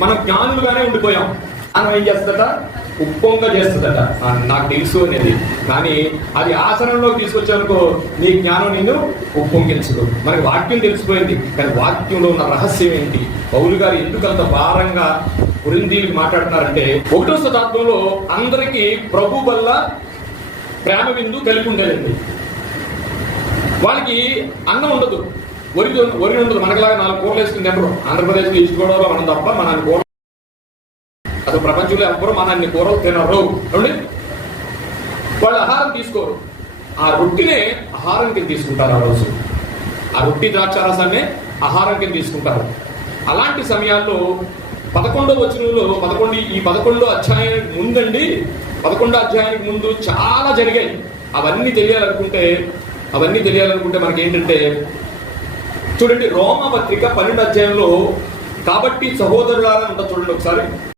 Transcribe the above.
మనం జ్ఞానులుగానే ఉండిపోయాం. మనం ఏం చేస్తుందట, ఉప్పొంగ చేస్తుందట. నాకు తెలుసు అనేది, కానీ అది ఆచరణలోకి తీసుకొచ్చానుకో నీ జ్ఞానం నిన్ను ఉప్పొంగించదు. మనకి వాక్యం తెలిసిపోయింది, కానీ వాక్యంలో ఉన్న రహస్యం ఏంటి? పౌలు గారు ఎందుకు అంత భారంగా కొరింథీయులకు మాట్లాడుతున్నారంటే, 1వ శతాబ్దంలో అందరికీ ప్రభు వల్ల ప్రేమ విందు కలిపి ఉండేదండి. వాళ్ళకి అన్నం ఉండదు, వరి ఉండదు. మనకిలాగా 4 కూరలు వేసుకుని తినరు. ఆంధ్రప్రదేశ్లో ఈస్ట్ గోదావరిలో మనం తప్ప మన కూర, అసలు ప్రపంచంలో ఎవ్వరు మన అన్ని కూరలు తినరు. వాళ్ళు ఆహారం తీసుకోరు, ఆ రొట్టినే ఆహారం కింద తీసుకుంటారు. ఆ రోజు ఆ రొట్టి ద్రాక్షారసాన్ని ఆహారం కింద తీసుకుంటారు. అలాంటి సమయాల్లో 11వ వచనంలో 11వ అధ్యాయానికి ముందండి, 11వ అధ్యాయానికి ముందు చాలా జరిగాయి. అవన్నీ తెలియాలనుకుంటే మనకి ఏంటంటే, చూడండి రోమా పత్రిక 12వ అధ్యాయంలో కాబట్టి సహోదరులారా ఉంటుంది చూడండి ఒకసారి.